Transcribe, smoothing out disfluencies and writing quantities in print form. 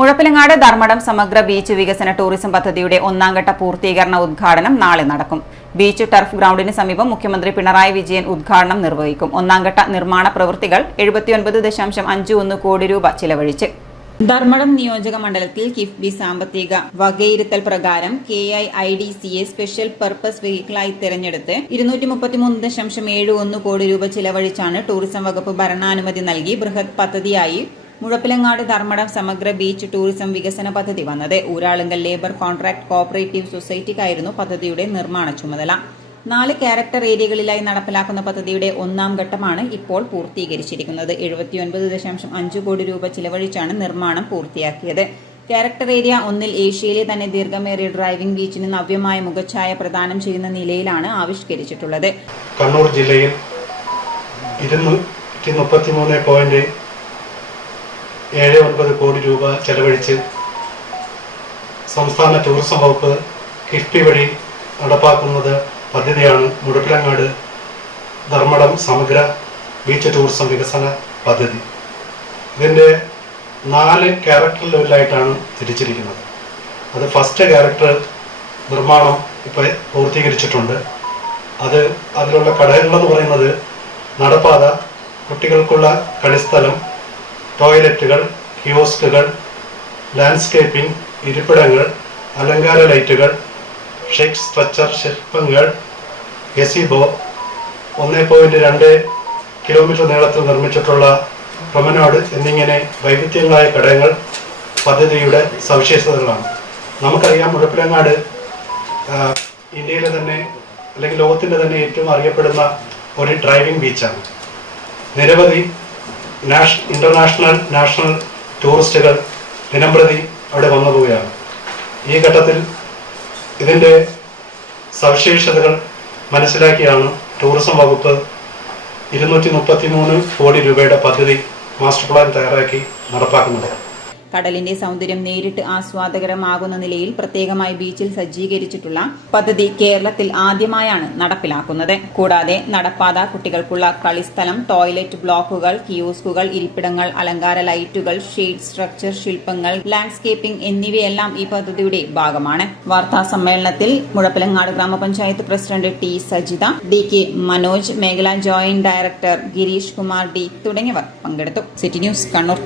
മുഴപ്പിലങ്ങാട് ധർമ്മടം സമഗ്ര ബീച്ച് വികസന ടൂറിസം പദ്ധതിയുടെ ഒന്നാംഘട്ട പൂർത്തീകരണ ഉദ്ഘാടനം നാളെ നടക്കും. ബീച്ച് ടർഫ് ഗ്രൗണ്ടിന് സമീപം മുഖ്യമന്ത്രി പിണറായി വിജയൻ ഉദ്ഘാടനം നിർവഹിക്കും. ഒന്നാംഘട്ട നിർമ്മാണ പ്രവൃത്തികൾ 79.51 കോടി രൂപ ചിലവഴിച്ച് ധർമ്മടം നിയോജക മണ്ഡലത്തിൽ കിഫ്ബി സാമ്പത്തിക വകയിരുത്തൽ പ്രകാരം KIIDCയെ സ്പെഷ്യൽ പർപ്പസ് വെഹിക്കിളായി തെരഞ്ഞെടുത്ത് 233.71 കോടി രൂപ ചിലവഴിച്ചാണ് ടൂറിസം വകുപ്പ് ഭരണാനുമതി നൽകി ബൃഹത് പദ്ധതിയായി മുഴപ്പിലങ്ങാട് ധർമ്മടം സമഗ്ര ബീച്ച് ടൂറിസം വികസന പദ്ധതി വന്നത്. ഊരാളുങ്കൽ ലേബർ കോൺട്രാക്ട് കോഓപ്പറേറ്റീവ് സൊസൈറ്റിക്കായിരുന്നു പദ്ധതിയുടെ നിർമ്മാണ ചുമതല. 4 ക്യാരക്ടർ ഏരിയകളിലായി നടപ്പിലാക്കുന്ന പദ്ധതിയുടെ ഒന്നാം ഘട്ടമാണ് ഇപ്പോൾ പൂർത്തീകരിച്ചിരിക്കുന്നത്. 79.5 കോടി രൂപ ചിലവഴിച്ചാണ് നിർമ്മാണം പൂർത്തിയാക്കിയത്. ക്യാരക്ടർ ഏരിയ 1 ഏഷ്യയിലെ തന്നെ ദീർഘമേറിയ ഡ്രൈവിംഗ് ബീച്ചിന് നവ്യമായ മുഖച്ഛായ പ്രദാനം ചെയ്യുന്ന നിലയിലാണ് ആവിഷ്കരിച്ചിട്ടുള്ളത്. കണ്ണൂർ ജില്ലയിൽ 233.79 കോടി രൂപ ചെലവഴിച്ച് സംസ്ഥാന ടൂറിസം വകുപ്പ് കിഫ്ബി വഴി നടപ്പാക്കുന്നത് പദ്ധതിയാണ് മുഴപ്പിലങ്ങാട് ധർമ്മടം സമഗ്ര ബീച്ച് ടൂറിസം വികസന പദ്ധതി. ഇതിൻ്റെ 4 ക്യാരക്ടർ ലെവലായിട്ടാണ് തിരിച്ചിരിക്കുന്നത്. അത് ഫസ്റ്റ് ക്യാരക്ടർ നിർമ്മാണം ഇപ്പോൾ പൂർത്തീകരിച്ചിട്ടുണ്ട്. അതിലുള്ള ഘടകങ്ങളെന്ന് പറയുന്നത് നടപ്പാത, കുട്ടികൾക്കുള്ള കളിസ്ഥലം, ടോയ്ലറ്റുകൾ, കിയോസ്കുകൾ, ലാൻഡ്സ്കേപ്പിംഗ്, ഇരിപ്പിടങ്ങൾ, അലങ്കാര ലൈറ്റുകൾ, ഷെയ്ക്ക് സ്ട്രക്ചർ, ശില്പങ്ങൾ, ഗസീബോ, 1.2 കിലോമീറ്റർ നീളത്തിൽ നിർമ്മിച്ചിട്ടുള്ള പ്രൊമനോഡ് എന്നിങ്ങനെ വൈവിധ്യങ്ങളായ ഘടകങ്ങൾ പദ്ധതിയുടെ സവിശേഷതകളാണ്. നമുക്കറിയാം, മുഴപ്പിലങ്ങാട് ഇന്ത്യയിലെ തന്നെ അല്ലെങ്കിൽ ലോകത്തിൻ്റെ തന്നെ ഏറ്റവും അറിയപ്പെടുന്ന ഒരു ഡ്രൈവിംഗ് ബീച്ചാണ്. നിരവധി ഇന്റർനാഷണൽ, നാഷണൽ ടൂറിസ്റ്റുകൾ ദിനംപ്രതി അവിടെ വന്നു പോവുകയാണ്. ഈ ഘട്ടത്തിൽ ഇതിൻ്റെ സവിശേഷതകൾ മനസ്സിലാക്കിയാണ് ടൂറിസം വകുപ്പ് 233 കോടി രൂപയുടെ പദ്ധതി മാസ്റ്റർ പ്ലാൻ തയ്യാറാക്കി നടപ്പാക്കുന്നത്. കടലിന്റെ സൗന്ദര്യം നേരിട്ട് ആസ്വാദകരമാകുന്ന നിലയിൽ പ്രത്യേകമായി ബീച്ചിൽ സജ്ജീകരിച്ചിട്ടുള്ള പദ്ധതി കേരളത്തിൽ ആദ്യമായാണ് നടപ്പിലാക്കുന്നത്. കൂടാതെ നടപ്പാത, കുട്ടികൾക്കുള്ള കളിസ്ഥലം, ടോയ്ലറ്റ് ബ്ലോക്കുകൾ, കിയോസ്കുകൾ, ഇരിപ്പിടങ്ങൾ, അലങ്കാര ലൈറ്റുകൾ, ഷെയ്ഡ് സ്ട്രക്ചർ, ശില്പങ്ങൾ, ലാൻഡ്സ്കേപ്പിംഗ് എന്നിവയെല്ലാം ഈ പദ്ധതിയുടെ ഭാഗമാണ്. വാർത്താ സമ്മേളനത്തിൽ മുഴപ്പിലങ്ങാട് ഗ്രാമപഞ്ചായത്ത് president T Sajitha, DK Manoj, മേഖലാ joint director Girish Kumar D തുടങ്ങിയവർ പങ്കെടുത്തു. City news, Kannur.